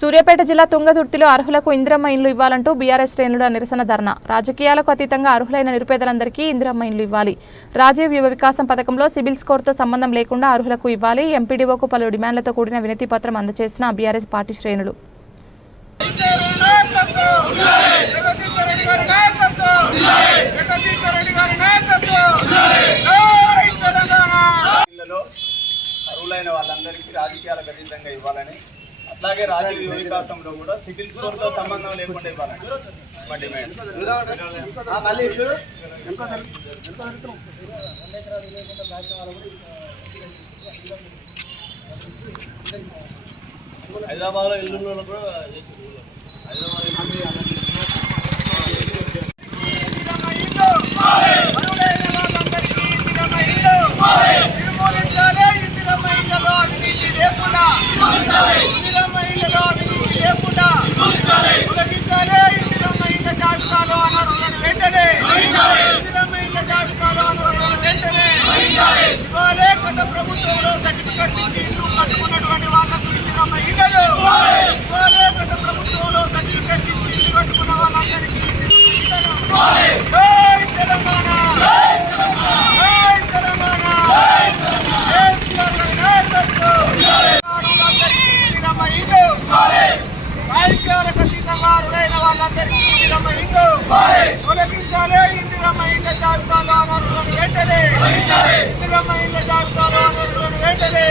సూర్యాపేట జిల్లా తుంగతుర్తిలో అర్హులకు ఇందిరమ్మ ఇండ్లు ఇవ్వాలంటూ బీఆర్ఎస్ శ్రేణుల నిరసన ధర్నా. రాజకీయాలకు అతీతంగా అర్హులైన నిరుపేదలందరికీ ఇందిరమ్మ ఇండ్లు ఇవ్వాలి. రాజీవ్ యువ వికాసం పథకంలో సిబిల్ స్కోర్తో సంబంధం లేకుండా అర్హులకు ఇవ్వాలి. ఎంపీడీఓకు పలు డిమాండ్లతో కూడిన వినతి పత్రం అందజేసిన బీఆర్ఎస్ పార్టీ శ్రేణులు. అర్హులైన వాళ్ళందరికీ రాజకీయాలకు అతీతంగా ఇవ్వాలని, అట్లాగే రాజకీయ యువ వికాసంలో కూడా సిబిల్ స్కోర్తో సంబంధం లేకుండా ఇవ్వాలని హైదరాబాద్లో ఇల్లు కూడా ప్రభుత్వంలో సర్టిఫికెట్ ఇల్లు కట్టుకున్నటువంటి వాళ్ళకు ఇందిరమ్మ ఇళ్ళలు, గత ప్రభుత్వంలో సర్టిఫికెట్ ఇల్లు కట్టుకున్న వాళ్ళందరికీ తెలంగాణ ఇందిరమ్మ ఇల్లు, రాజకీయాలకు అతీతంగా అర్హులైన వాళ్ళందరికీ ఇందిరమ్మ ఇల్లు తొలగించాలి. ఇందిరమ్మ ఇళ్ళ జాబితాలో అనర్హులను వెంటనే, ఇందిరమ్మ ఇళ్ళ జాబితాలో అనర్హులను వెంటనే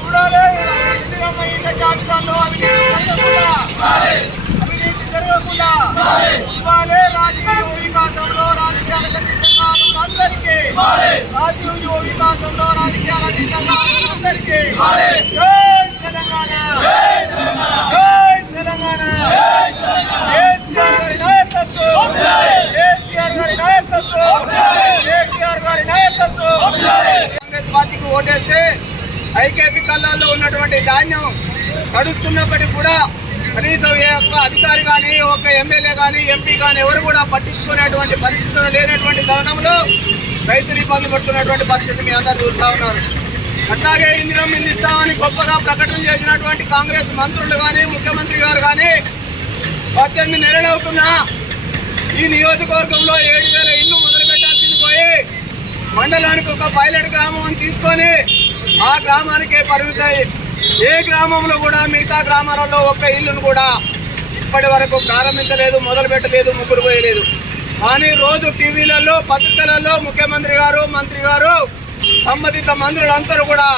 చూడాలి. ఇందిరమ్మ ఇళ్ళ జాబితాలో అవినీతి జరగకుండా ఇవ్వాలి. రాజకీయ వికాసంలో రాజకీయాలకు అతీతంగా అందరికీ, రాజీవ్ యువ వికాసంలో రాజకీయాలకు అతీతంగా అందరికీ తెలంగాణ కాంగ్రెస్ పార్టీకి ఓటేస్తే ఐకేపీ కళ్ళాల్లో ఉన్నటువంటి ధాన్యం తడుస్తున్నప్పటికీ కూడా కనీసం ఏ ఒక్క అధికారి కానీ, ఒక ఎమ్మెల్యే కానీ, ఎంపీ కానీ ఎవరు కూడా పట్టించుకునేటువంటి పరిస్థితులు లేనటువంటి తరుణంలో రైతులు ఇబ్బంది పడుతున్నటువంటి పరిస్థితి మీ అందరూ చూస్తూ ఉన్నారు. అట్లాగే ఇందిరమ్మ ఇల్లు ఇస్తామని గొప్పగా ప్రకటన చేసినటువంటి కాంగ్రెస్ మంత్రులు కానీ, ముఖ్యమంత్రి గారు కానీ 18 నెలలు అవుతున్నా ఈ నియోజకవర్గంలో 7,000 ఇల్లు మొదలు పెట్టాల్సింది పోయి మండలానికి ఒక పైలట్ గ్రామం అని తీసుకొని ఆ గ్రామానికే పరిమితాయి. ఏ గ్రామంలో కూడా మిగతా గ్రామాలలో ఒక్క ఇల్లును కూడా ఇప్పటి వరకు ప్రారంభించలేదు, మొదలు పెట్టలేదు, ముగ్గురు పోయలేదు. కానీ రోజు టీవీలలో, పత్రికలలో ముఖ్యమంత్రి గారు, మంత్రి గారు, సంబంధిత మంత్రులందరూ కూడా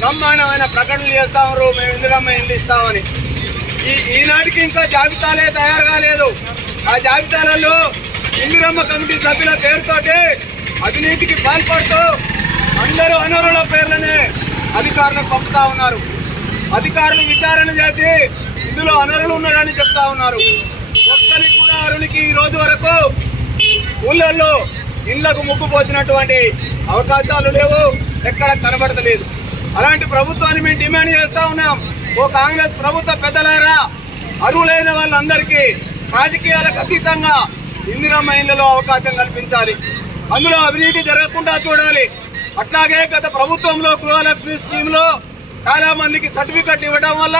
బ్రహ్మాండమైన ప్రకటనలు చేస్తామన్నారు, మేము ఇందిరమ్మ ఇల్లు ఇస్తామని. ఈనాటికి ఇంకా జాబితాలే తయారు కాలేదు. ఆ జాబితాలలో ఇందిరమ్మ కమిటీ సభ్యుల పేరుతోటి అవినీతికి పాల్పడుతూ అందరూ అనర్హుల పేర్లనే అధికారులకు పంపుతా ఉన్నారు. అధికారులు విచారణ చేసి ఇందులో అనర్హులు ఉన్నారని చెప్తా ఉన్నారు. ఒక్కరికి కూడా అర్హులకి ఈ రోజు వరకు ఊళ్ళల్లో ఇళ్లకు ముక్కు పోసినటువంటి అవకాశాలు లేవు, ఎక్కడ కనబడతలేదు. అలాంటి ప్రభుత్వాన్ని మేము డిమాండ్ చేస్తా ఉన్నాం. ఓ కాంగ్రెస్ ప్రభుత్వ పెద్దలారా, అర్హులైన వాళ్ళందరికీ రాజకీయాలకు అతీతంగా ఇందిరమ్మ ఇళ్లలో అవకాశం కల్పించాలి. అందులో అవినీతి జరగకుండా చూడాలి. అట్లాగే గత ప్రభుత్వంలో గృహలక్ష్మి స్కీమ్ లో చాలా మందికి సర్టిఫికెట్ ఇవ్వడం వల్ల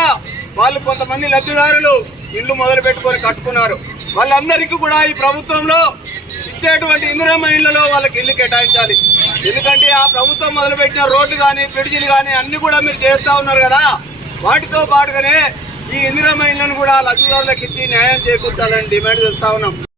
వాళ్ళు కొంతమంది లబ్ధిదారులు ఇళ్లు మొదలు పెట్టుకొని కట్టుకున్నారు. వాళ్ళందరికీ కూడా ఈ ప్రభుత్వంలో ఇచ్చేటువంటి ఇందిరమ్మ ఇళ్లలో వాళ్ళకి ఇల్లు కేటాయించాలి. ఎందుకంటే ఆ ప్రభుత్వం మొదలుపెట్టిన రోడ్లు కానీ, బ్రిడ్జిలు కానీ అన్ని కూడా మీరు చేస్తా ఉన్నారు కదా, వాటితో పాటుగానే ఈ ఇందిరమ్మ ఇళ్లను కూడా లబ్ధిదారులకు ఇచ్చి న్యాయం చేకూర్చాలని డిమాండ్ చేస్తా ఉన్నాం.